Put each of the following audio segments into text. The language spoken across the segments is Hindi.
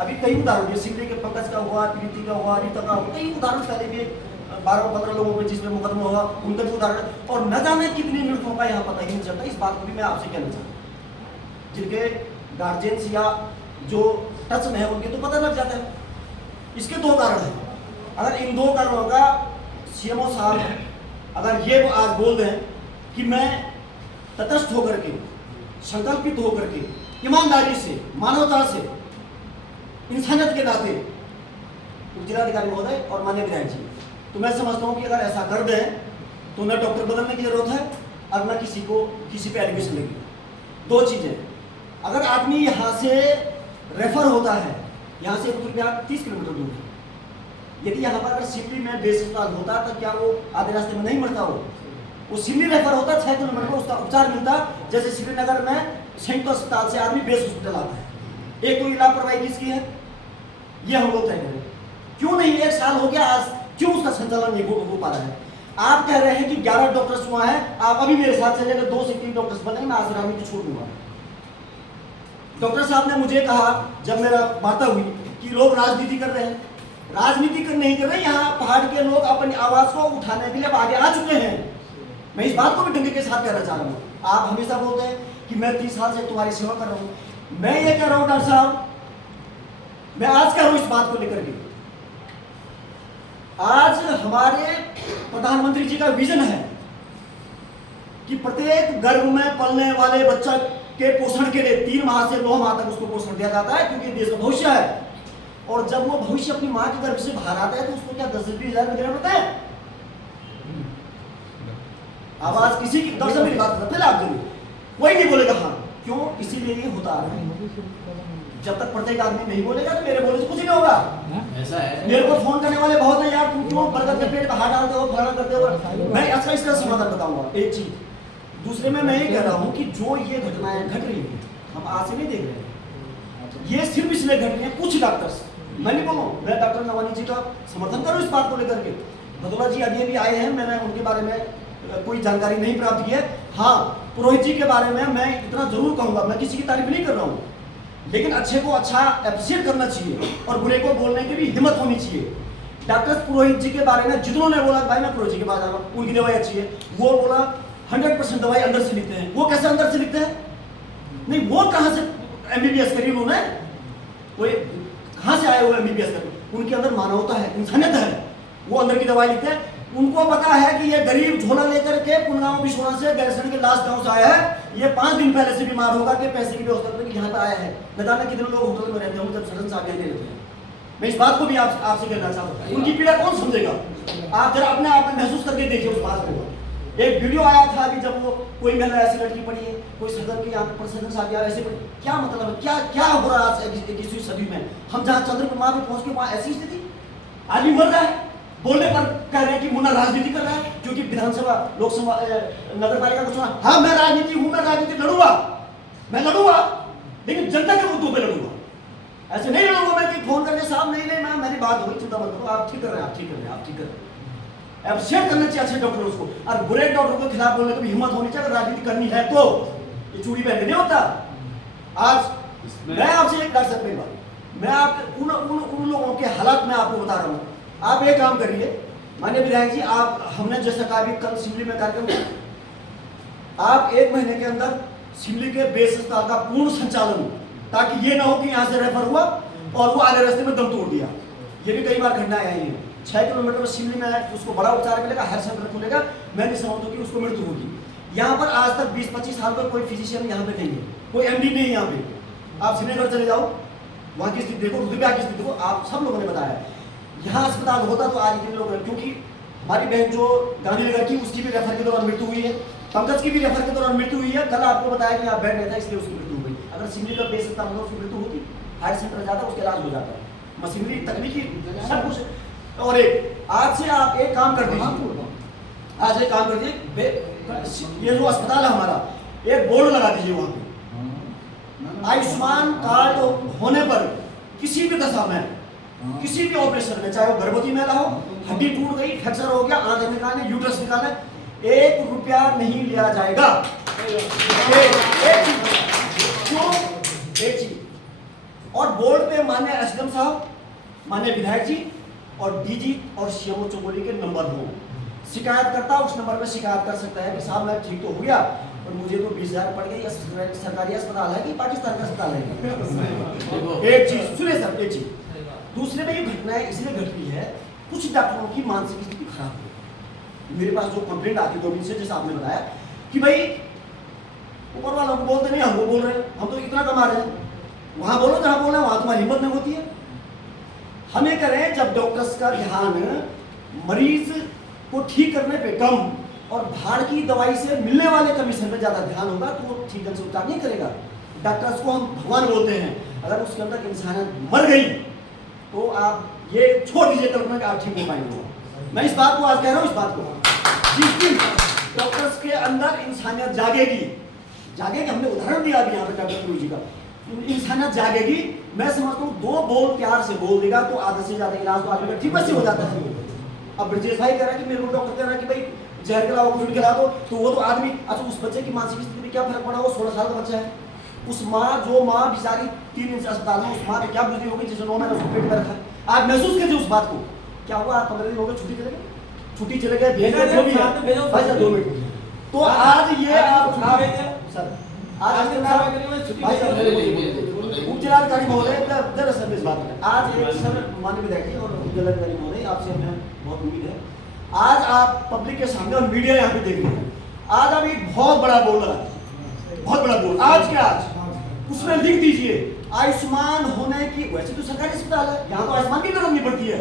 अभी कई उदाहरण दिए, सिमली के पंकज का हुआ, प्रीति का हुआ, रीता का हुआ, कई उदाहरण पहले भी 12-15 लोगों पे जिसमें मुकदमा हुआ उनका भी उदाहरण, और न जाने कितनी मृतकों का यहाँ पता ही नहीं चलता। इस बात को भी मैं आपसे कहना चाहता हूँ, जिनके गार्जियंस या जो टच में है उनके तो पता लग जाता है। इसके दो कारण हैं। अगर इन दो कारणों का सीएमओ साहब अगर ये आज बोल दें कि मैं तटस्थ होकर के, संकल्पित होकर के, ईमानदारी से, मानवता से, इंसानियत के नाते जिलाधिकारी महोदय और माननीय विधायक जी, तो मैं समझता हूँ कि अगर ऐसा कर दें तो न डॉक्टर बदलने की जरूरत है और न किसी पे एलिगेशन लगी। दो चीजें, अगर आदमी यहाँ से रेफर होता है, यहाँ से रुपया 30 किलोमीटर दूर है, यदि यहाँ पर अगर सिमली में बेस अस्पताल होता तो क्या वो आधे रास्ते में नहीं मरता? वो सिमली रेफर होता 6 किलोमीटर में उसका उपचार मिलता, जैसे श्रीनगर में संयुक्त अस्पताल से आदमी बेस हॉस्पिटल आता है। एक कोई लापरवाही किसकी है, ये हम लोग तय करें। क्यों नहीं 1 साल हो गया, आज क्यों उसका संचालन नहीं हो पा रहा है? आप कह रहे हैं कि 11 डॉक्टर्स हुआ है, आप अभी मेरे साथ चले 2 से 3 डॉक्टर्स बने, मैं आज राजनीति छोड़ दूंगा। डॉक्टर साहब ने मुझे कहा जब मेरा वार्ता हुई कि लोग राजनीति कर रहे हैं, राजनीति नहीं कर रहे, यहाँ पहाड़ के लोग अपनी आवाज को उठाने के लिए अब आगे आ चुके हैं। मैं इस बात को भी डंके के साथ कहना चाह रहा हूँ। आप हमेशा बोलते हैं कि मैं 30 साल से तुम्हारी सेवा कर रहा हूँ, मैं ये कह रहा हूँ डॉक्टर साहब, मैं आज कह रहा हूँ इस बात को लेकर के, आज हमारे प्रधानमंत्री जी का विजन है कि प्रत्येक गर्भ में पलने वाले बच्चा के पोषण के लिए 3 माह से 9 माह तक उसको पोषण दिया जाता है, क्योंकि देश का भविष्य है। और जब वो भविष्य अपनी माँ के गर्भ से बाहर आता है तो उसको क्या 10-20 हज़ार में देना पड़ता है? आवाज किसी की दर्शन मेरी बात पहले आप जरूर, कोई नहीं बोलेगा हाँ, क्यों? इसीलिए ये होता आ रहा है। जब तक प्रत्येक आदमी नहीं बोलेगा तो मेरे बोलने से कुछ नहीं होगा। ऐसा है, मेरे को फोन करने वाले बहुत है, यार तुम क्यों बर्गर के पेट पे हाथ डालते हो, फलाना करते हो। मैं अच्छा इसका समाधान बताऊंगा। एक चीज, दूसरे में मैं ये कह रहा हूँ कि जो ये घटनाएं घट रही है हम आज से नहीं देख रहे हैं, ये सिर्फ इसलिए घट रही है कुछ डॉक्टर्स, मैं नहीं बोलूँ, मैं डॉक्टर नवानी जी का समर्थन करूँ इस बात को लेकर के। भदौला जी अभी अभी आए हैं, मैंने उनके बारे में कोई जानकारी नहीं प्राप्त की है। हाँ, पुरोहित जी के बारे में मैं इतना जरूर कहूँगा, मैं किसी की तारीफ नहीं कर रहा हूँ, लेकिन अच्छे को अच्छा अप्रिशिएट करना चाहिए और बुरे को बोलने की भी हिम्मत होनी चाहिए। डॉक्टर पुरोहित जी के बारे में जितनों ने बोला भाई मैं पुरोहित जी के पास आ रहा हूँ, उनकी दवाई अच्छी है, वो बोला 100% दवाई अंदर से लिखते हैं। वो कैसे अंदर से लिखते हैं? नहीं, वो कहाँ से MBBS करी उन्होंने? वो कहाँ से आए हुए MBBS कर? उनके अंदर मानवता है, इंसानियत है, वो अंदर की दवाई लिखते हैं। उनको पता है कि ये गरीब झोला लेकर के पुलगांव बिछोड़ा से गैरसैंण के लास्ट गांव से आया है, ये 5 दिन पहले से बीमार होगा कि पैसे की व्यवस्था करके यहाँ पे आया है। न जाने कितने लोग होटल में रहते हैं जब सडन से आगे रहते हैं। मैं इस बात को भी आपसे कहना चाहता हूँ, उनकी पीड़ा कौन समझेगा? आप जरा अपने आप में महसूस करके देखिए उस बात को। एक वीडियो आया था अभी, जब वो कोई महिला ऐसी लड़की पड़ी है, कोई सदन के यहाँ पर सदन साहब यार ऐसे पड़ी, क्या मतलब है, क्या हो रहा है 21वीं सदी में? हम जहाँ चंद्रमा पे पहुंच के वहाँ ऐसी स्थिति, आदमी मर रहा है, बोलने पर कह रहे हैं कि मुन्ना राजनीति कर रहा है, क्योंकि विधानसभा, लोकसभा, नगर पालिका का चुनाव, हाँ मैं राजनीति हूँ, मैं राजनीति लड़ूंगा, मैं लड़ूंगा, लेकिन जनता के मुद्दों पे लड़ूंगा। ऐसे नहीं लड़ूंगा मैं कि फोन करके साहब नहीं नहीं मैं मेरी बात हुई, चिंता मत करो, आप ठीक कर रहे हैं, आप ठीक कर रहे हैं, आप ठीक कर रहे हैं। अप्रिशिएट करना चाहिए अच्छे डॉक्टरों को, और बुरे डॉक्टरों के खिलाफ बोलने की भी हिम्मत होनी चाहिए। अगर राजनीति करनी है तो ये चूड़ी पहन के नहीं होता। आज मैं आपसे एक डॉक्टर साहब, मैं आपके उन लोगों के हालात में आपको बता रहा हूँ। आप एक काम करिए माननीय विधायक जी, आप हमने जैसा कहा भी कल सिमली में कार्यक्रम, आप 1 महीने के अंदर सिमली के बेस अस्पताल का पूर्ण संचालन, ताकि ये ना हो कि यहाँ से रेफर हुआ और वो आधे रास्ते में दम तोड़ दिया। ये भी कई बार घटनाएं आई हैं। 6 किलोमीटर में सिमली में है, उसको बड़ा उपचार मिलेगा, हेल्थ सेंटर खुलेगा, मैं नहीं समझता कि उसको मृत्यु होगी। यहाँ पर आज तक 20-25 साल पर कोई फिजिशियन यहाँ पे नहीं है, कोई MD नहीं है यहाँ पे। आप श्रीनगर चले जाओ, वहाँ की स्थिति देखो, रुद्रप्रयाग की स्थिति देखो, आप सब लोगों ने बताया। यहाँ अस्पताल होता तो आज इतने लोग, क्योंकि हमारी बहन जो गांधीनगर की, उसकी भी रेफर के दौरान मृत्यु हुई है, पंकज की भी रेफर के दौरान मृत्यु हुई है। कल आपको बताया कि आप बेड में था इसलिए उसकी मृत्यु हुई। अगर सिमली का बेस अस्पताल होता उसकी मृत्यु होती, हायर सेंटर जाता, उसका इलाज हो जाता। मशीनरी, तकनीकी सब कुछ। और एक आज से आप एक काम कर दीजिए, आज एक काम कर दीजिए, ये जो अस्पताल है हमारा, एक बोर्ड लगा दीजिए वहाँ पे, आयुष्मान कार्ड होने पर किसी भी दशा में, किसी भी ऑपरेशन में, चाहे वो गर्भवती महिला हो, हड्डी टूट गई, फ्रैक्चर हो गया, आंखें निकालने, यूट्रस निकालने, 1 रुपया नहीं लिया जाएगा। एक चीज, और बोर्ड पे माननीय एसडीएम साहब, माननीय विधायक जी और डीजी और सीएमओ चौबोली के नंबर हो। शिकायतकर्ता उस नंबर पे शिकायत कर सकता है कि साहब मैं ठीक तो हो गया और मुझे तो 20,000 पड़ गई, सरकारी अस्पताल है कि पाकिस्तान का अस्पताल है। एक चीज सुनिए सर, एक चीज। दूसरे में ये घटनाएं इसलिए घटती है, कुछ डॉक्टरों की मानसिक स्थिति खराब है। मेरे पास जो कंप्लेंट आती है 2 दिन से, जैसे आपने बताया कि भाई ऊपर वालों को बोलते नहीं, हमको बोल रहे हैं, हम तो इतना कमा रहे हैं, वहां बोलो जहां बोल रहे हैं, वहां तुम्हारी हिम्मत नहीं होती है। हमें करें जब डॉक्टर्स का ध्यान मरीज को ठीक करने पे कम और भाड़ की दवाई से मिलने वाले कमीशन पे ज्यादा ध्यान होगा तो वो ठीक ढंग से उपचार नहीं करेगा। डॉक्टर्स को हम भगवान बोलते हैं, अगर उसके अंदर इंसानियत मर गई तो आप ये छोड़ दीजिए कल्पना कि आप ठीक हो पाएंगे। मैं इस बात को आज कह रहा हूँ, इस बात को जिस दिन डॉक्टर्स के अंदर इंसानियत जागेगी, हमने उदाहरण दिया अभी यहाँ पे डॉक्टर गुरु जी का, इंसानियत जागेगी। मैं समझता हूँ 2 बोल प्यार से बोल देगा तो आधे से ज्यादा इलाज तो आदमी का ठीक वैसे हो जाता है। अब ब्रजेश भाई कह रहा है कि मेरे को डॉक्टर कह रहा है कि भाई जहर के अलावा कुछ खिला दो, तो वो तो आदमी, अच्छा उस बच्चे की मानसिक स्थिति में क्या फर्क पड़ा, वो 16 साल का बच्चा है। उस माँ, जो माँ बेचारी 3 दिन से अस्पताल में, उस माँ पे क्या गुजरी होगी जिसने 9 महीने उसको पेट में रखा है। आप महसूस कीजिए उस बात को, क्या हुआ, 15 दिन हो गए छुट्टी चले गए, भेज गए जो भी है भाई सर 2 मिनट। तो आज ये आप सर आज उपजिलाधिकारी महोदय जरा सर इस बात में आज एक सर माननीय विधायक जी और उपजिलाधिकारी महोदय आपसे हमें बहुत उम्मीद है, आज आप पब्लिक के सामने और मीडिया यहाँ पे देख रहे हैं, आज आप एक बहुत बड़ा बोर्ड लगा, बहुत बड़ा बोर्ड आज के आज उसमें लिख दीजिए आयुष्मान होने की। वैसे तो सरकारी अस्पताल है, यहाँ तो आयुष्मान की जरूरत नहीं पड़ती है,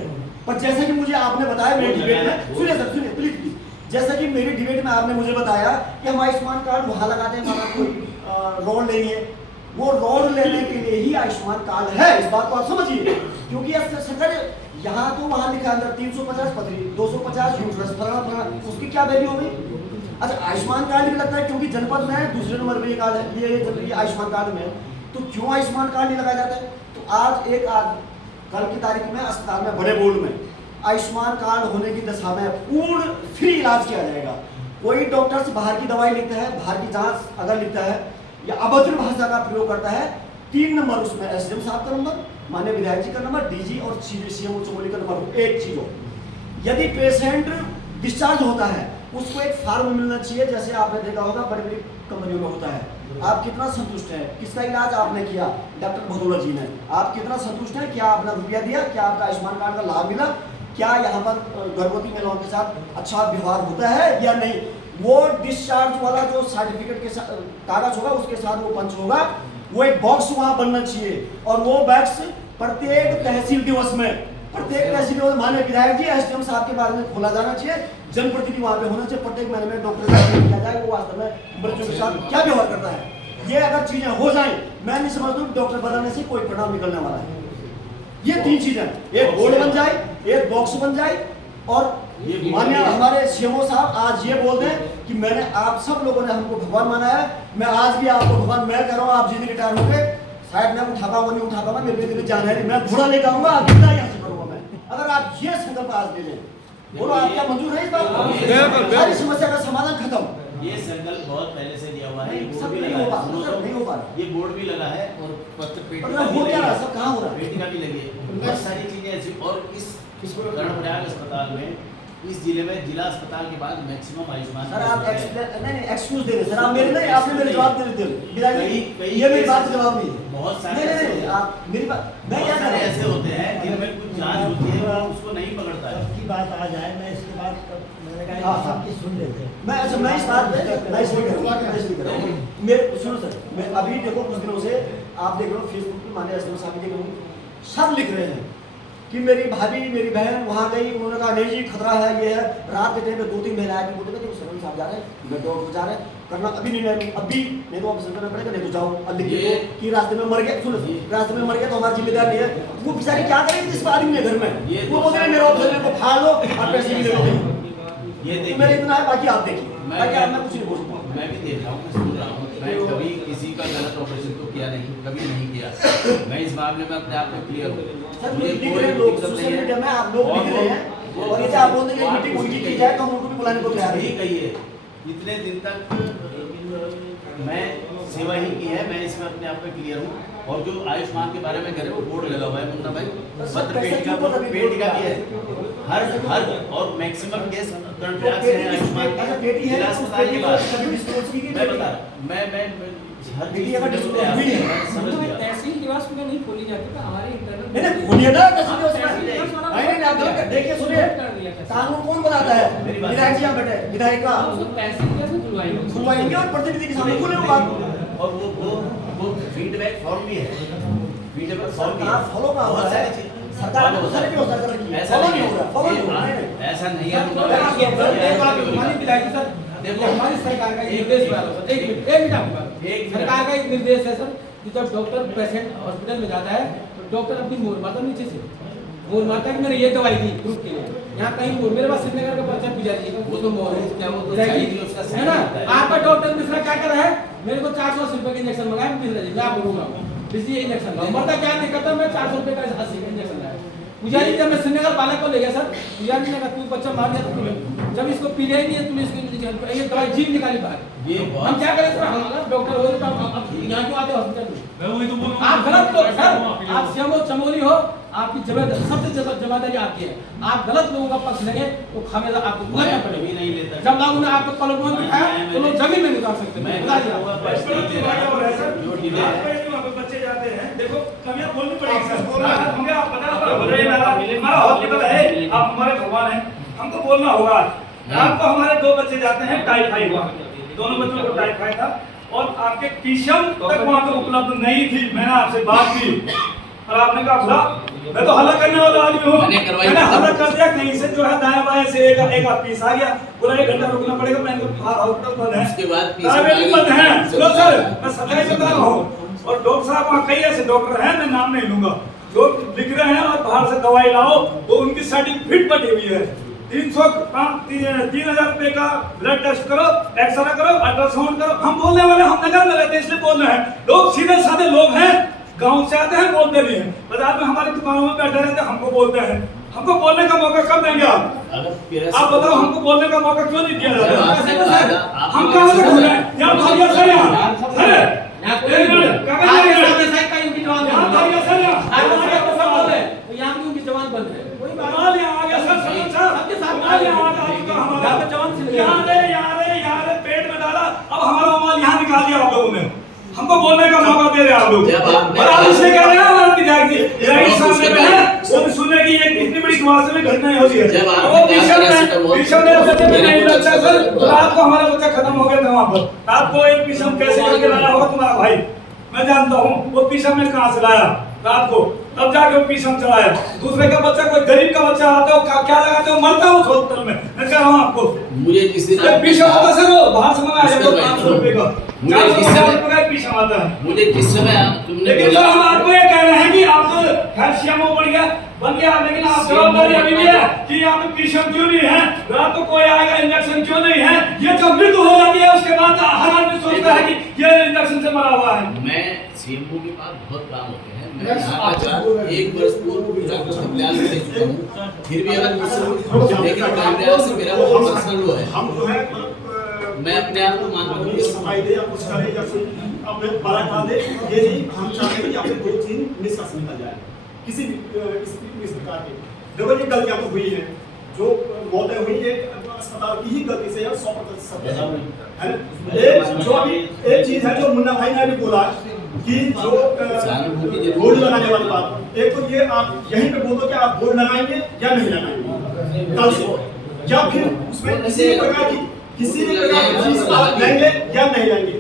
पर जैसे कि मुझे आपने बताया मेरी डिबेट में, सुनिए सर सुनिए प्लीज प्लीज, जैसा कि मेरी डिबेट में आपने मुझे बताया कि हम आयुष्मान कार्ड वहां लगाते हैं, हमारा कोई रोड लेनी है, वो रोड लेने के लिए ही आयुष्मान कार्ड है, इस बात को आप समझिए। क्योंकि सरकार यहाँ तो वहां लिखा अंदर 350 पथरी, 250 यूट्रस, फलाना, उसकी क्या वैल्यू हो गई। अच्छा आयुष्मान कार्ड भी लगता है क्योंकि जनपद में दूसरे नंबर पे ये कार्ड है, ये आयुष्मान कार्ड में, तो क्यों आयुष्मान कार्ड नहीं लगाया जाता है। तो आज कल की तारीख में अस्पताल में बड़े बोर्ड में आयुष्मान कार्ड होने की दशा में पूर्ण फ्री इलाज किया जाएगा। कोई डॉक्टर से बाहर की दवाई लिखता है, बाहर की जांच अगर लिखता है या अभद्र भाषा का प्रयोग करता है, 3 नंबर उसमें एसडीएम साहब का नंबर, माननीय विधायक जी का नंबर, डीजी और सीएमओ चमोली का नंबर। एक चीज हो, यदि पेशेंट डिस्चार्ज होता है उसको एक फॉर्म मिलना चाहिए, जैसे आपने देखा होगा बड़ी बड़ी कंपनियों में होता है, आप कितना संतुष्ट हैं, किसका इलाज आपने किया, डॉक्टर भदौला जी ने, आप कितना संतुष्ट हैं, क्या आपने रुपया दिया, क्या आपका आयुष्मान कार्ड का लाभ मिला, क्या यहाँ पर गर्भवती महिलाओं के साथ अच्छा व्यवहार होता है या नहीं। वो डिस्चार्ज वाला जो सर्टिफिकेट के कागज होगा उसके साथ वो पंच होगा, वो एक बॉक्स वहां बनना चाहिए और वो बॉक्स प्रत्येक तहसील दिवस में, प्रत्येक तहसील दिवस माननीय विधायक जी एसडीएम साहब के बारे में खोला जाना चाहिए, जनप्रतिनिधि वहां पे होना चाहिए, प्रत्येक महीने में डॉक्टर का किया जाए वो वास्तव में मरीजों के साथ क्या व्यवहार करता है। ये अगर चीजें हो जाए, मैं नहीं समझता हूँ डॉक्टर बदलने से कोई परिणाम निकलने वाला है। ये 3 चीजें, एक बोर्ड बन जाए, एक बॉक्स बन जाए और मान्य हमारे सीएमओ साहब आज ये बोल दें कि मैंने, आप सब लोगों ने हमको भगवान माना है, मैं आज भी आपको भगवान, मैं कह रहा हूँ आप जितने रिटायर हो गए, शायद मैं उठा पाऊंगा नहीं उठा पाऊंगा, मेरे लिए जान है, मैं घोड़ा लेकर आऊंगा, आप जितना यहाँ से करूंगा मैं। अगर आप ये संकल्प आज ले लें, बोलो आप क्या मंजूर है इस बात को, सारी समस्या का समाधान खत्म। ये संकल्प बहुत पहले से दिया हुआ है, सब नहीं होगा, नहीं होगा, ये बोर्ड भी लगा है और पत्र पेटिका हो क्या रहा, सब कहाँ हो रहा है, पेटिका भी लगी है, बहुत सारी चीजें ऐसी। और इस कर्णप्रयाग अस्पताल में, इस जिले में जिला अस्पताल के बाद मैक्सिमम आयुष्मान। सर आप नहीं एक्सक्यूज दे रहे सर, आप मेरे नहीं, आपने मेरे जवाब दे रहे थे, ये मेरी बात का जवाब नहीं है। बहुत सारे नहीं आप मेरी बात, मैं क्या कर रहा हूं, ऐसे होते हैं जिनमें कुछ जांच होती है उसको नहीं पकड़ता है। की बात आ जाए, मैं इसके बाद मैंने कहा सबकी सुन लेते हैं। मैं अच्छा मैं इस बात पे मैं इसलिए करूँगा, मेरे सुनो सर, मैं अभी देखो कुछ दिनों से आप देख रहे हो फेसबुक की मान्य एसडीएम साहब देख रहे हो, सब लिख रहे हैं कि मेरी भाभी मेरी बहन वहाँ गई, उन्होंने कहा नहीं जी खतरा है, ये है, रात के टाइम में 2-3 महिलाएं आके बोलते थे सरपंच साहब जा रहे हैं, मैं तो जा रहे हैं करना, अभी नहीं, अभी नहीं तो ऑपरेशन करना पड़ेगा, नहीं तो जाओ और लिख दो कि रास्ते में मर गया, सुनो रास्ते में मर गया तो हमारी जिम्मेदारी नहीं है। वो बेचारी क्या करेगी जिस आदमी ने घर में, वो बोलते हैं मेरे ऑपरेशन को फाड़ लो और पैसे भी ले लो, ये मेरे इतना है, बाकी आप देखिए, बाकी आप मैं कुछ नहीं बोल सकता। मैं भी देख रहा हूँ, मैं सुन रहा हूँ, मैं कभी किसी का गलत ऑपरेशन तो किया नहीं, कभी नहीं किया, मैं इस मामले में अपने आप में क्लियर हूँ। लोग सोशल मीडिया में आप लोग लिख रहे हैं और ये आप बोलते हैं मीटिंग उनकी की जाए तो हम उनको भी बुलाने को तैयार ही कहिए, इतने दिन तक मैं सेवा ही की है, मैं इसमें अपने आप में क्लियर हूँ और जो आयुष्मान के बारे में कह रहे हो वो बोर्ड लगा हुआ है मुन्ना भाई, सर, मात्र पैसा पेट क्यों का पता नहीं पेट बोर्ड का लगा भी है, हर और मैक्सिमम केस कर्णप्रयाग से है आयुष्मान अच्छा, बेटी है, जिला उस अस्पताल बेटी के को बाद। कभी डिस्क्लोज की गई मैं बेटी? बता रहा मैं हर बेटी चीज अगर में डिस्क्लोज मैं हुई है, समझ तो गया। तहसील निवास में नहीं खोली जाती तो हमारे इंटरनल नहीं खोलिए ना तहसील हाँ, निवास में। तहसील निवास वाला नहीं आप कर दिया। देखिए सुनिए, कर दिया तहसील। कानून कौन बनाता है? मेरी बात विधायक जी यहाँ बैठे, विधायक का उसको तहसील निवास में खुलवाएंगे खुलवाएंगे और प्रतिनिधि के सामने खुले होगा। और वो फीडबैक फॉर्म भी है, फीडबैक फॉर्म भी है। कहाँ follow कहाँ हो बहुत रहा है? सारी चीज़- सरकार ने बहुत सारी व्यवस्था कर रखी है। ऐसा Follow नहीं नहीं हो रहा, follow नहीं हो रहा, है, नहीं। ऐसा नहीं है। हमारी विधायक सर, देखो हमारी सरकार का एक निर्देश है सर, एक मिनट आपकी बात। एक मिनट। सरकार का एक निर्देश है सर कि जब डॉक्टर पेशेंट हॉस्पिटल में जाता है तो डॉक्टर अपनी मोर मारता नीचे से, मोर मारता कि मैंने ये दवाई दी प्रूफ के लिए। यहाँ कहीं मोर, मेरे पास श्रीनगर का पर्चा पूछा दीजिएगा, वो तो मोर है, क्या वो तो विधायक चाहिए जी, उसका है ना? होता है। आपका डॉक्टर मिश्रा क्या कर रहा है, मेरे को 480 रुपए का इंजेक्शन मंगाया मिश्रा जी, मैं आपको बोलूंगा इसलिए इंजेक्शन लाओ, मरता क्या नहीं करता, मैं 400 रुपए का 80 का इंजेक्शन लाया। पुजारी जब मैं श्रीनगर बालक को ले गया सर, पुजारी ने कहा तू बच्चा मार दिया तो तूने, जब इसको पीले ही नहीं है तूने इसको ये दवाई जीव निकाली बाहर। ये हम क्या करें सर, हम अगर डॉक्टर हो तो आप यहाँ क्यों आते हॉस्पिटल में? मैं वही तो बोल रहा हूँ। आप गलत लोग सर, आप सीएमओ चमोली हो, आपकी सबसे ज्यादा जिम्मेदारी आपकी है। आप गलत लोगों का पक्ष लेंगे तो खामियाजा आपको भुगतना मैं पड़ेगी। भी नहीं लेता। जब लोगों ने आपको कॉलेज में बिठाया तो लोग जमीन में निकाल सकते मैं हैं, बता दिया। जो डिले है बच्चे जाते हैं, देखो कमियां बोलनी पड़ेगी सर। हमें आप बता हमारा हॉस्पिटल है, आप हमारे भगवान हैं, हमको बोलना होगा। आपको हमारे 2 बच्चे जाते हैं, टाइफाइड हुआ, दोनों बच्चों को टाइफाइड था और आपके पीसीएम तक वहाँ पे उपलब्ध नहीं थी। मैंने आपसे बात की और आपने कहा खुदा मैं तो हल्ला करने वाला आदमी हूँ, मैंने हल्ला कर दिया। कहीं से जो है दाएं बाएं से एक पीस आ गया, बोला 1 घंटा रुकना पड़ेगा। मैंने कहा हॉस्पिटल बंद है, उसके बाद प्राइवेट बंद है। सुनो सर, मैं सच्चाई बता रहा हूँ। और डॉक्टर साहब वहाँ कई ऐसे डॉक्टर हैं, मैं नाम नहीं लूंगा, जो लिख रहे हैं और बाहर से दवाई लाओ, वो उनकी सर्टिफिकेट बटी हुई है। 3,000 रुपए का ब्लड टेस्ट करो, एक्सरे करो, अल्ट्रासाउंड करो। हम बोलने वाले, हम नगर में रहते हैं इसलिए बोल रहे हैं। लोग सीधे साधे लोग हैं, गांव से आते हैं, बोलते नहीं हैं। बाजार में हमारी दुकानों में बैठे रहते हैं, हमको बोलते हैं। हमको बोलने का मौका कब देंगे आप? आप बताओ, हमको बोलने का मौका क्यों नहीं दिया जाता? हम कहाँ से बोल रहे हैं? यहाँ भाइयों से यहाँ जवान बंद है, कोई बात माल यहाँ आ गया सर, सरपंच साहब, सबके साथ माल यहाँ आ गया हमारा। जवान से यहाँ रे पेट में डाला, अब हमारा माल यहाँ निकाल दिया आप लोगों ने। हमको बोलने का मौका दे रहे हैं आप लोग। और आप इसलिए कह रहे हैं हमारे विधायक जी, विधायक सामने में है, वो भी सुनने की एक इतनी बड़ी समाज में घटनाएं होती है। वो पीछे में बच्चे में नहीं लगता सर, तो रात को हमारा बच्चा खत्म हो गया था वहाँ पर। रात को एक पीछे कैसे करके लाया होगा तुम्हारा भाई, मैं जानता हूँ वो पीछे में कहाँ से लाया रात को, तब जाके वो पीछे चलाया। दूसरे का बच्चा, कोई गरीब का बच्चा आता हो, क्या लगाते हो, मरता हो हॉस्पिटल में। मैं कह रहा हूँ आपको, मुझे जिस दिन पीछे होता सर, वो बाहर से मंगाया जाता 500 रुपए का, 400 रुपए का पीछे आता है। मुझे जिस समय तुमने लेकिन सर हम आपको ये कह रहे हैं कि आप तो खैर सीएमओ बन गया, लेकिन आप जवाबदारी अभी भी है कि यहाँ पे पीसीएम क्यों नहीं है, रात को कोई आएगा, इंजेक्शन क्यों नहीं है। ये जब मृत्यु हो जाती है उसके बाद हर आदमी सोचता है कि ये इंजेक्शन से मरा हुआ है। मैं सीएमओ के पास बहुत काम होते हैं, मैं यहाँ का 1 वर्ष पूर्व कल्याण में रह चुका हूँ, फिर भी अगर मुझसे, लेकिन कल्याण से मेरा वो पर्सनल वो है, हम जो है मैं अपने आप को मानता हूँ कि सफाई दे या कुछ करे या फिर अपने बड़ा खा दे, ये नहीं हम चाहते हैं कि अपने 2-3 निष्कर्ष निकल जाए किसी इस प्रकार के। देखो ये गलतियां तो हुई है, जो मौतें हुई है अस्पताल की ही गलती से 100% सत्य है। एक जो अभी एक चीज है जो मुन्ना भाई ने भी बोला कि जो बोर्ड लगाने वाली बात, एक तो ये आप यहीं पे बोल दो कि आप बोर्ड लगाएंगे या नहीं लगाएंगे कल से, या फिर उसमें किसी प्रकार की फीस आप लेंगे या नहीं लेंगे।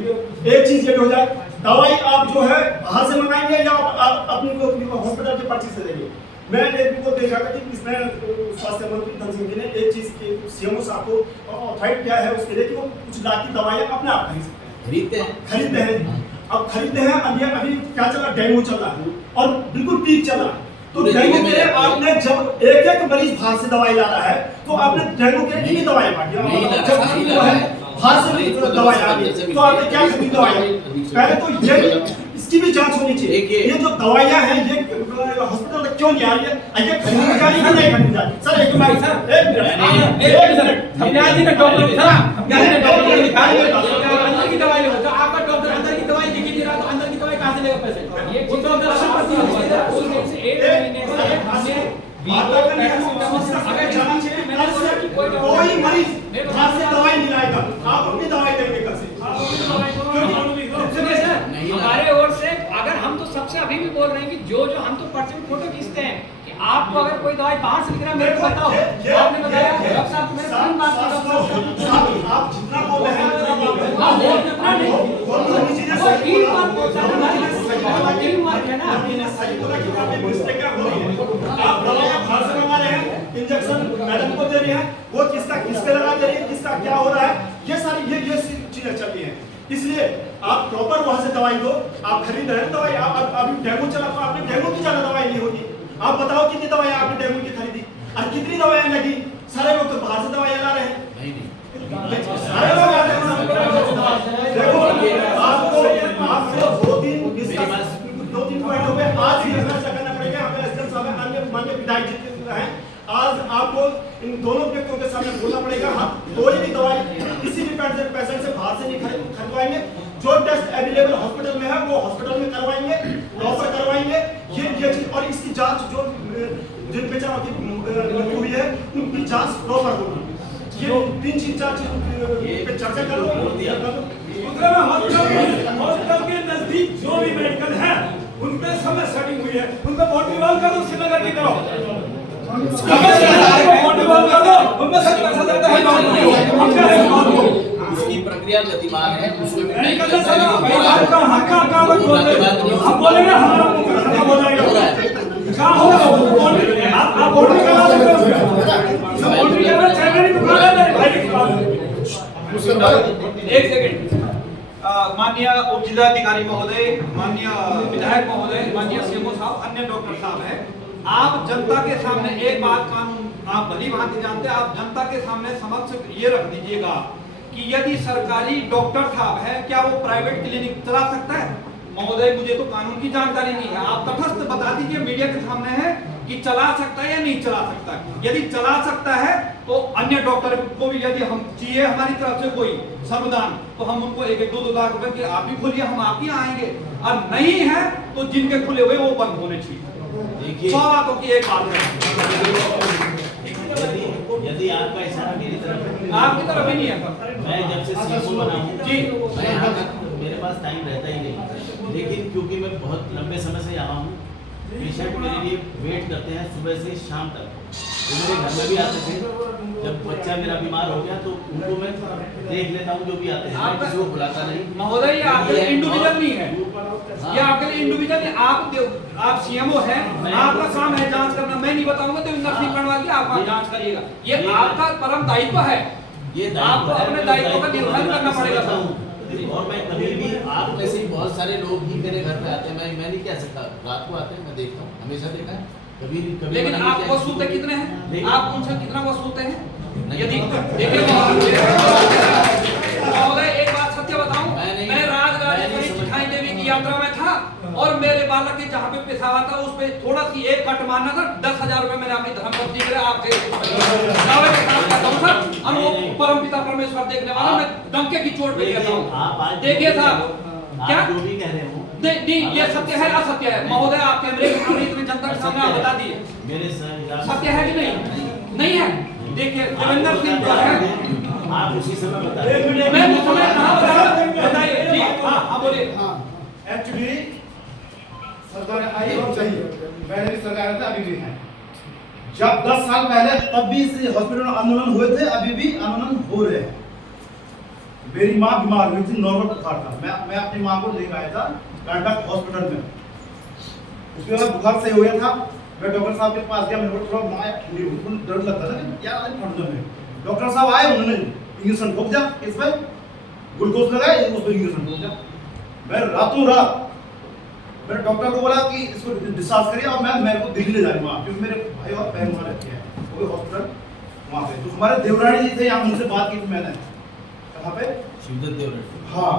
एक चीज ये भी हो जाए, दवाई आप जो है बाहर से मंगाएंगे या आप अपनी हॉस्पिटल के पर्ची से देंगे। मैं एक को देखा था कि इसमें स्वास्थ्य मंत्री धन सिंह जी ने एक चीज की सीएमओ साहब को ऑथराइज किया है उसके लिए कि वो कुछ लाख की दवाइयां अपने आप खरीदते हैं। अब खरीदते हैं, अभी क्या चला, डेंगू चल रहा है और बिल्कुल पीक चल रहा है। तो डेंगू के आपने जब एक मरीज बाहर से दवाई ला रहा है तो आपने डेंगू के लिए दवाई बांटी, जब जो है बाहर से दवाई आ रही तो आपने क्या खरीदी दवाई। पहले तो ये इसकी भी जांच होनी चाहिए, ये जो दवाइयां हैं ये हॉस्पिटल तक क्यों नहीं आ रही है, ये खरीदी जा रही है नहीं खरीदी जा रही। सर एक मिनट अंदर की दवाई दिखी नहीं रहा तो अंदर की दवाई कहाँ से लेगा पैसे? बोल रहे हैं कि जो जो हम तो पर्चे में फोटो खींचते हैं कि आपको अगर कोई दवाई बाहर से लिख रहा है मेरे को बताओ। आपने बताया डॉक्टर साहब मेरे तीन बार आप जितना बोल रहे हैं तीन बार है ना। सही बोला कि काफी मिस्टेक हो रही है। आप दवाइयां बाहर से मंगा रहे हैं, इंजेक्शन मैडम को दे रहे हैं, वो किसके लगा दे रही है, किसका क्या हो रहा है, ये सारी ये चीजें चल रही हैं। इसलिए आप प्रॉपर वहां से दवाई दो। आप खरीद रहे हैं दवाई, आप अभी डेंगू चला तो आपने डेंगू की ज्यादा दवाई नहीं होगी। आप बताओ कितनी दवाई आपने डेंगू की खरीदी और कितनी दवाइयां लगी। सारे लोग तो बाहर से दवाइयां ला रहे हैं। सारे लोग आते हैं। देखो आपको दो तीन पॉइंटों पे आज ही फैसला करना पड़ेगा। हमें एसडीएम साहब अन्य माननीय विधायक जी हैं, आज आपको इन दोनों व्यक्तियों के सामने बोलना पड़ेगा। हम कोई भी दवाई किसी भी पेशेंट से बाहर से नहीं खरीदवाएंगे। जो टेस्ट अवेलेबल हॉस्पिटल में है वो हॉस्पिटल में करवाएंगे, प्रॉपर करवाएंगे। ये चीज और इसकी जांच जो जिन बेचारों की मृत्यु हुई है उनकी जांच प्रॉपर होगी। ये तीन चीज पे चर्चा कर लो। हॉस्पिटल के नजदीक जो भी मेडिकल है उनपे समय सेटिंग हुई है, उनपे मोटिवाल करो, श्रीनगर की करो, मोटिवाल कर दो, उनपे सच पैसा देता है। उसकी प्रक्रिया गतिमान है, उसमें मेडिकल से हम बोलेंगे हमारा खत्म हो जाएगा। क्या होगा आप ऑर्डर करा सकते हो। ऑर्डर करना चाहिए नहीं तो एक सेकंड। माननीय उप जिलाधिकारी महोदय, माननीय विधायक महोदय, माननीय सीएमओ साहब, अन्य डॉक्टर साहब हैं, आप जनता के सामने एक बात कानून आप भली भांति जानते हैं, आप जनता के सामने समक्ष ये रख दीजिएगा कि यदि सरकारी डॉक्टर साहब है क्या वो प्राइवेट क्लिनिक चला सकता है? महोदय मुझे तो कानून की जानकारी नहीं है, आप तटस्थ बता दीजिए, मीडिया के सामने है कि चला सकता है या नहीं चला सकता है। यदि चला सकता है तो अन्य डॉक्टर को भी यदि हम चाहिए हमारी तरफ से कोई संविधान तो हम उनको 1-2 लाख रुपए की आप ही खोलिए, हम आप ही आएंगे। और नहीं है तो जिनके खुले हुए वो बंद होने चाहिए। 100 बातों की एक बात है। यदि आपका इशारा मेरी तरफ है, आपकी तरफ ही नहीं है सर। मैं जब से सीएमओ बना हूं जी मैं यहाँ मेरे पास टाइम रहता ही नहीं, लेकिन क्योंकि मैं बहुत लंबे समय से यहाँ हूँ, पेशेंट मेरे लिए वेट करते हैं सुबह से शाम तक। वो मेरे घर में भी आते थे, जब बच्चा मेरा बीमार हो गया तो उनको मैं देख लेता हूँ जो भी आते हैं, मैं किसी को बुलाता नहीं। महोदय ये आपके लिए इंडिविजुअल नहीं है, ये आपके लिए इंडिविजुअल है। आप सीएमओ हैं, आपका काम है जांच करना, मैं नहीं बताऊंगा तो नर्सिंग करवा के आप जांच करिएगा। ये आपका परम दायित्व है, ये आपको अपने दायित्व का निर्वहन करना पड़ेगा सर। और मैं कभी भी आप में से बहुत सारे लोग ही मेरे घर पे आते हैं, मैं नहीं कह सकता, रात को आते हैं, मैं देखता हूँ, हमेशा देखा है, कभी लेकिन आप वसूलते कितने हैं? आप उनसे कितना वसूलते हैं? यदि देखिए महोदय एक बात सत्य बताऊं, मैं राजराजेश्वरी चिखाई देवी की यात्रा में था और मेरे बालक के जहाँ पे पेशाब था उस पे थोड़ा सी एक कट मारना था, 10,000 रुपए मैंने अपनी धर्मपत्नी के लिए आपके दावे के साथ कहता हूं सर, और वो परमपिता परमेश्वर देखने वाला, मैं डंके की चोट पे कहता हूं। देखिए साहब क्या जो भी कह रहे हो नहीं ये सत्य है असत्य है? महोदय आप कैमरे के सामने इतने जनता के सामने आप बता दिए मेरे सत्य है कि नहीं? नहीं है। देखिए देवेंद्र सिंह जो है आप उसी समय बताइए। मैं उस समय कहाँ बताइए जी। हाँ बोलिए। एक्चुअली सरकार आई और चाहिए, पहले भी सरकार था अभी भी है। जब 10 साल पहले तब भी इस हॉस्पिटल में आंदोलन हुए थे, अभी भी आंदोलन हो रहे हैं। मेरी माँ बीमार हुई थी, नॉर्मल बुखार था, मैं अपनी माँ को लेकर आया था कर्नाटक हॉस्पिटल में। उसके बाद बुखार सही हो गया था, मैं डॉक्टर साहब के पास गया, मेरे को थोड़ा माँ डर लगता था ना क्या ठंड में। डॉक्टर साहब आए, उन्होंने इंजेक्शन ठोक दिया, इस पर ग्लूकोज लगाया, उस पर इंजेक्शन ठोक दिया। मैं रातों रात मैंने डॉक्टर को बोला कि इसको डिस्चार्ज करिए और मेरे को दिल्ली ले जाने वहाँ, क्योंकि मेरे भाई और बहन वहाँ रहते हैं, वो भी हॉस्पिटल वहाँ पे। तो हमारे देवरानी जी थे, यहाँ उनसे बात की थी मैंने, कहाँ पे शिवदत्त देवरानी। हाँ,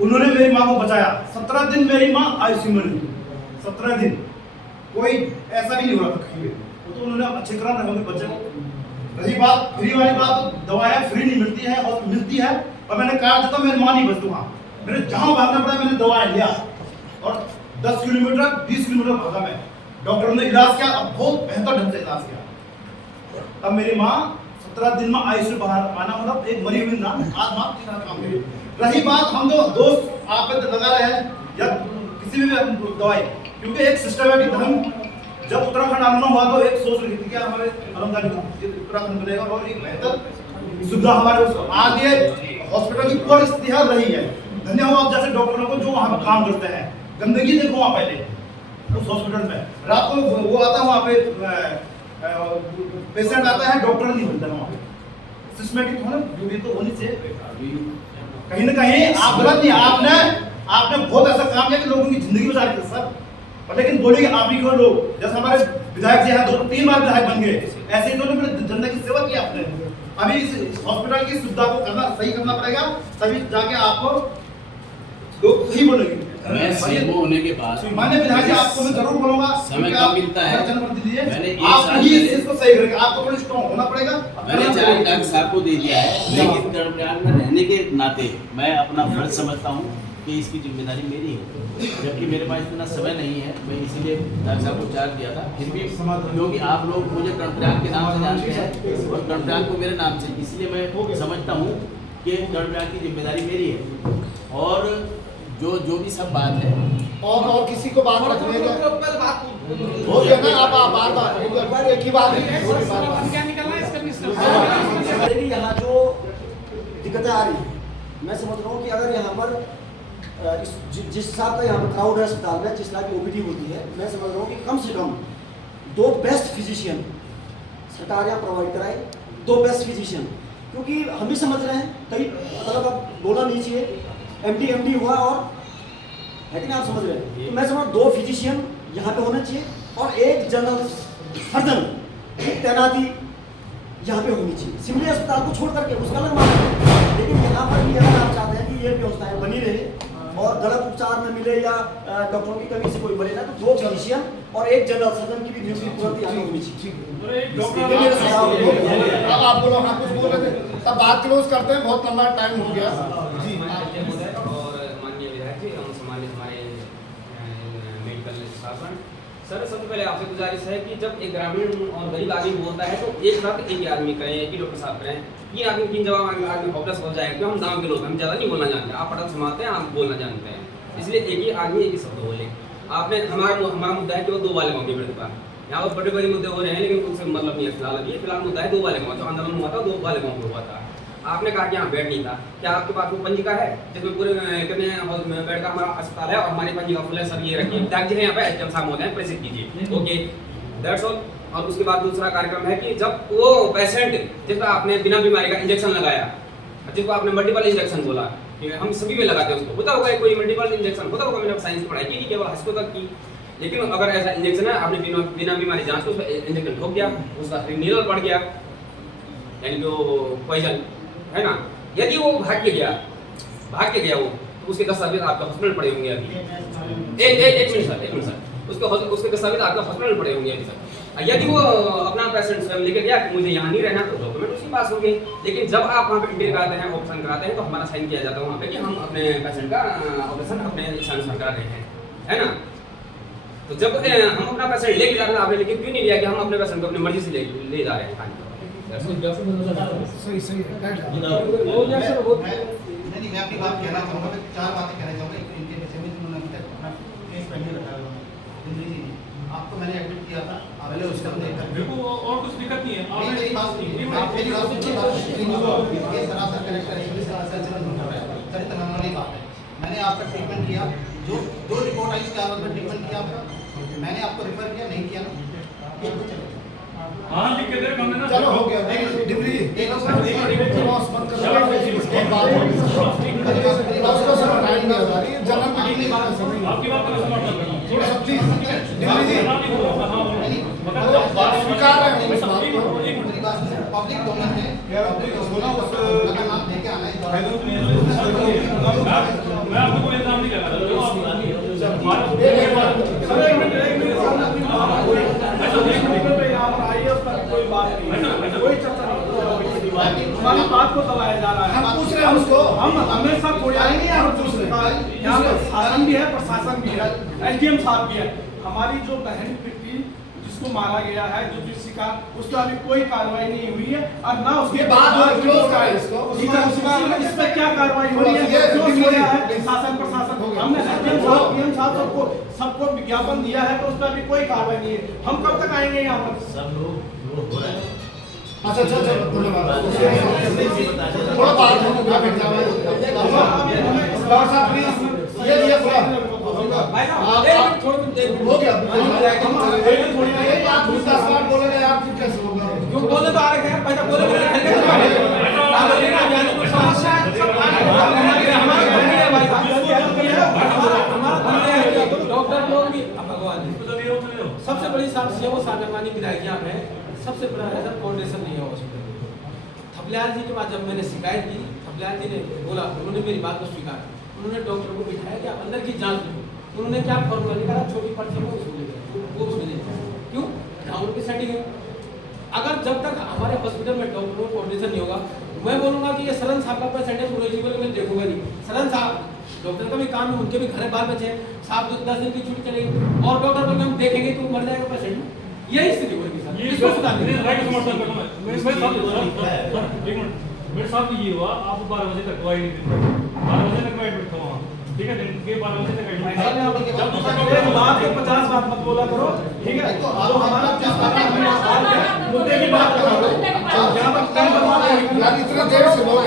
उन्होंने मेरी माँ को बचाया। 17 दिन मेरी माँ आईसीयू में रही, 17 दिन कोई ऐसा भी नहीं हो रहा था कहीं। तो उन्होंने अच्छे करा रहे बच्चे को। रही बात फ्री वाली बात, दवाएं फ्री नहीं मिलती है और मिलती है, और मैंने कहा था मेरी माँ नहीं बचती वहाँ, मेरे जहाँ भागना पड़ा मैंने दवाएं लिया और 10 किलोमीटर 20 किलोमीटर भागा मैं। डॉक्टर ने इलाज किया, अब बहुत बेहतर ढंग से इलाज किया। अब मेरी माँ 17 दिन में आईसीयू बाहर आना, मतलब एक मरी हुई ना आज माँ काम करी। रही बात हम जो दोस्त आप पे लगा रहे हैं या किसी भी दवाई, क्योंकि एक सिस्टमैटिक ढंग, जब उत्तराखंड आंदोलन हुआ तो एक सोच रही थी कि हमारे कर्मचारी उत्तराखंड बनेगा और एक बेहतर सुविधा हमारे उसको आगे हॉस्पिटल की पूरी स्थिति रही है। धन्यवाद जैसे डॉक्टरों को जो वहाँ पर काम करते हैं। गंदगी देखो वहाँ पहले उस हॉस्पिटल में, रात को वो आता है वहाँ पे पेशेंट आता है, डॉक्टर नहीं मिलता है वहाँ पे। सिस्टमैटिक होना ड्यूटी तो होनी चाहिए। कहीं ना कहीं आप गलत नहीं, आपने बहुत ऐसा काम किया कि लोगों की जिंदगी बचा दी सर। और लेकिन बोलिए आप ही को लोग, जैसे हमारे विधायक जी हैं 2-3 बार विधायक बन गए, ऐसे ही तो जनता की सेवा की आपने। अभी इस हॉस्पिटल की सुविधा को करना सही करना पड़ेगा, तभी जाके आपको लोग सही बोलेंगे। मैं सीएमओ होने के बाद माननीय विधायक जी आपको मैं जरूर बोलूंगा, समय कम मिलता है। जनप्रतिनिधि मैंने एक आप साल ही इस पहले- चीज को सही करेंगे, आपको थोड़ी स्ट्रॉन्ग होना पड़ेगा। मैंने 4 लाख साहब को दे दिया है, लेकिन कर्मचारी में रहने के नाते मैं अपना फर्ज समझता हूँ कि इसकी जिम्मेदारी मेरी है, जबकि मेरे पास इतना समय नहीं है। मैं इसीलिए डॉक्टर साहब को चार्ज दिया था। फिर भी क्योंकि आप लोग मुझे कर्मचारी के नाम से जानते हैं और कर्मचारी को मेरे नाम से, इसलिए मैं समझता हूँ कि कर्मचारी की जिम्मेदारी मेरी है। और जो भी सब बात है, और किसी को बात रखने का हो गया ना, आप बार एक ही बात क्या निकलना है इसका मिस्टर? देखिए यहाँ जो दिक्कतें आ रही है, मैं समझ रहा हूँ कि अगर यहाँ पर जिस हिसाब का यहाँ पर क्राउड है अस्पताल में, जिस तरह की ओपीडी होती है, मैं समझ रहा हूँ कि कम से कम 2 बेस्ट फिजिशियन सरकार यहाँ प्रोवाइड कराए, 2 बेस्ट फिजिशियन। क्योंकि हम भी समझ रहे हैं कई मतलब अब बोलना नहीं चाहिए, एमडी हुआ और है कि नहीं, आप समझ रहे हैं। तो मैं समझ रहा हूँ 2 फिजिशियन यहाँ पे होना चाहिए और एक जनरल सर्जन तैनाती यहाँ पे होनी चाहिए। सिमरी अस्पताल को छोड़ करके उसका अलग मामला है, लेकिन यहाँ पर भी अगर आप चाहते हैं कि ये व्यवस्थाएं बनी रहे और गलत उपचार न मिले या डॉक्टरों की कमी से कोई मरे ना, तो 2 फिजिशियन और एक जनरल सर्जन की भी ड्यूटी तुरंत यहाँ होनी चाहिए। अब आप बोलो, हाँ कुछ बोल रहे थे, तब बात क्लोज करते हैं, बहुत लंबा टाइम हो गया। जी और माननीय विधायक जी एवं सम्मानित हमारे मेडिकल शासन सर, सबसे पहले आपसे गुजारिश है कि जब एक ग्रामीण और गरीब आदमी बोलता है तो एक साथ एक ही आदमी करें, एक ही डॉक्टर साहब करें। ये आदमी 3 जवाब आदमी हॉपलेस हो जाएगा, क्यों? हम गांव के लोग, हम ज़्यादा नहीं बोलना जानते, आप पटक समाते हैं, आप बोलना जानते हैं, इसलिए एक ही आदमी एक ही शब्द बोले। आपने हमारा मुद्दा है कि वो 2 वाले गाँव की मृत्यु, यहाँ पर बड़े मुद्दे हो रहे हैं लेकिन उनसे मतलब नहीं है फिलहाल मुद्दा है 2 वाले गाँव, जो आंदोलन हुआ था 2 वाले गाँव में हुआ था। आपने कहा कि यहाँ बेड नहीं था, क्या आपके पास वो पंजिका है जिसमें पूरे कितने बेड का हमारा अस्पताल है और हमारी पंजिका फुल है सर, ये रखिए टैग जी है यहाँ पे एचएम साहब होते हैं, प्रेसिड कीजिए, ओके दैट्स ऑल। और उसके बाद दूसरा कार्यक्रम है कि जब वो पेशेंट जिसका आपने बिना बीमारी का इंजेक्शन लगाया, जिसको आपने मल्टीपल इंजेक्शन बोला, हम सभी में लगाते हैं, उसको होता होगा कोई मल्टीपल इंजेक्शन होता होगा, मैंने साइंस पढ़ाई की केवल हंसको तक की। लेकिन अगर ऐसा इंजेक्शन है, आपने बिना बीमारी जांच को उस इंजेक्शन ठोक दिया, उसका नीडल पड़ गया, यानी कि वो पॉइजन है ना, यदि वो भाग के गया वो, तो उसके दस्तावेज आपका हॉस्पिटल पड़े होंगे अभी। एक मिनट सर, उसके दस्तावेज आपका हॉस्पिटल पड़े होंगे अभी सर। यदि वो अपना पेशेंट स्वयं लेके गया कि मुझे यहाँ नहीं रहना, तो डॉक्यूमेंट उसके पास होंगे। लेकिन जब आप वहाँ पे एंट्री कराते हैं, ऑपरेशन कराते हैं, तो हमारा साइन किया जाता है वहाँ पे कि हम अपने पेशेंट का ऑपरेशन अपने इच्छानुसार करा रहे हैं, है ना। तो जब हम अपना पेशेंट लेके जा रहे हैं, आपने लेकिन क्यों नहीं लिया कि हम अपने पेशेंट को अपनी मर्जी से ले जा रहे हैं? सही नहीं, मैं अपनी बात कहना चाहूँगा, मैं 4 बातें कहना चाहूँगा। इनके विषय में उन्होंने अभी तक अपना केस पेंडिंग रखा है। आपको मैंने एडमिट किया था, पहले उसका देखो और कुछ दिक्कत नहीं है, मेरी बात सरासर करेक्टर है, सरासर चरित्र वाली बात है। मैंने आपका ट्रीटमेंट किया, जो रिपोर्ट आई उसके आधार पर ट्रीटमेंट किया आपका, मैंने आपको रेफर किया नहीं किया ना, हाँ लिख के दे हमने ना। चलो हो गया, डिग्री आपकी बात को समझ रहा हूँ, थोड़ा सब चीज डिग्री जी स्वीकार है उस बात को। पब्लिक डोमेन है, अगर आप लेके आना है मैं आपको कोई इल्जाम नहीं कर रहा। कोई बात नहीं, कोई चर्चा नहीं, हमारी बात को दबाया जा रहा है। हम पूछ रहे हैं उसको, हम हमेशा कोई नहीं है, हम पूछ रहे हैं। यहाँ पर शासन भी है, प्रशासन भी है, एसडीएम साहब भी है, हमारी जो बहन बेटी जिसको मारा गया है, जो भी शिकार, उस पर अभी कोई कार्रवाई नहीं हुई है और ना उसके बाद इस पर क्या कार्रवाई हो रही है, जो हो रहा है शासन प्रशासन। हमने एसडीएम साहब सबको विज्ञापन दिया है तो उस पर अभी कोई कार्रवाई नहीं है। हम कब तक आएंगे यहाँ पर? सब लोग वो हो रहा है। अच्छा धन्यवाद। थोड़ा बात प्लीज ये भाई साहब थोड़ी देर हो गया आप 10 बार बोलेंगे आप फिर कैसे होगा? क्यों बोले तो आ रहे हैं पैसा बोले डॉक्टर लोग भी भगवान सबसे बड़ी समस्या वो सागरमानी विधायक यहाँ है। सबसे बड़ा है सर कोऑर्डिनेशन नहीं है हॉस्पिटल। थपलियाल जी के बाद जब मैंने शिकायत की, थपलियाल जी ने बोला, उन्होंने मेरी बात को स्वीकार, उन्होंने डॉक्टर को बिठाया कि आप अंदर की जांच लो। उन्होंने क्या फॉर्मूला निकाला, छोटी पर्ची में उसको ले गया, वो उसमें ले गया। क्यों? ग्राउंड की सेटिंग है। अगर जब तक हमारे हॉस्पिटल में डॉक्टरों को कोऑर्डिनेशन नहीं होगा, मैं बोलूंगा कि ये सरन साहब का पेशेंट है, मैं देखूंगा नहीं। सरन साहब डॉक्टर का भी काम है, उनके भी घर बाल बचे हैं, साहब 10 दिन की छुट्टी चलेगी और डॉक्टर को हम देखेंगे तो मर जाएगा पेशेंट। यही स्थिति होगी सर। इसको सुधारने मेरे साथ ये हुआ, आप 12 बजे तक दवाई नहीं देते, 12 बजे तक मैं एडमिट था वहाँ, ठीक है, दिन के 12 बजे तक एडमिट था। बात के 50 बात मत बोला करो, ठीक है? तो हमारा मुद्दे की बात करो, यहाँ पर इतना देर से लोग